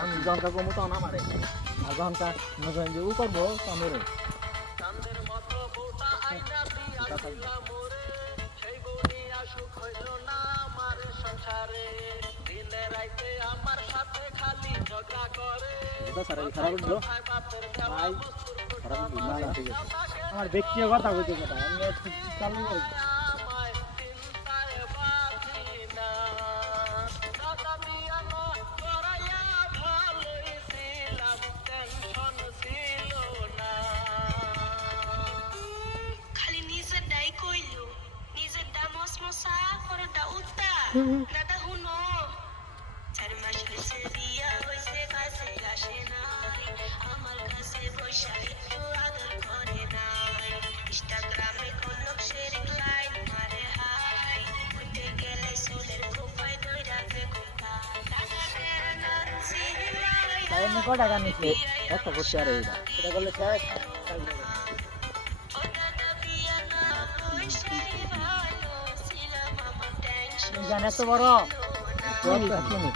আমি জনকা কমু তখন আমারে আর জনকা নজর যে ও করবো তমেরে আমার ব্যক্তিগত কথা বলতে কথা চালু দাদা হুনো 4 মাস হইছে বিয়া হইছে কাছে আসে নাই আমার কাছে পয়সা একটু আদর করে নাই ইনস্টাগ্রামে কোন লোক শেয়ারিং লাইন মারে হাই উঠে গেলে সোলের প্রোফাইল ধইরা ফেকুতা টাকা দেয় না সিলাই তাই এমনি কয় টাকা নিচ্ছে একটা করছে আর এইটা এটা করলে শেষ জানে এত বড় কিনি